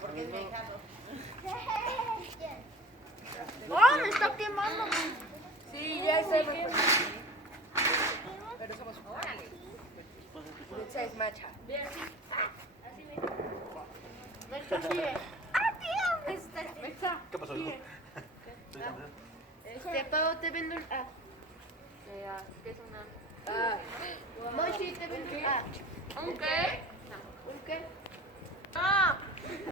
Porque es mexicano. ¡Oh, me está quemando! Sí, ya sabemos. Pero somos. Órale. Mecha es macha. Mecha sigue. Mecha. ¿Qué pasó? Sigue. Pau, te vendo el... ¿qué es una?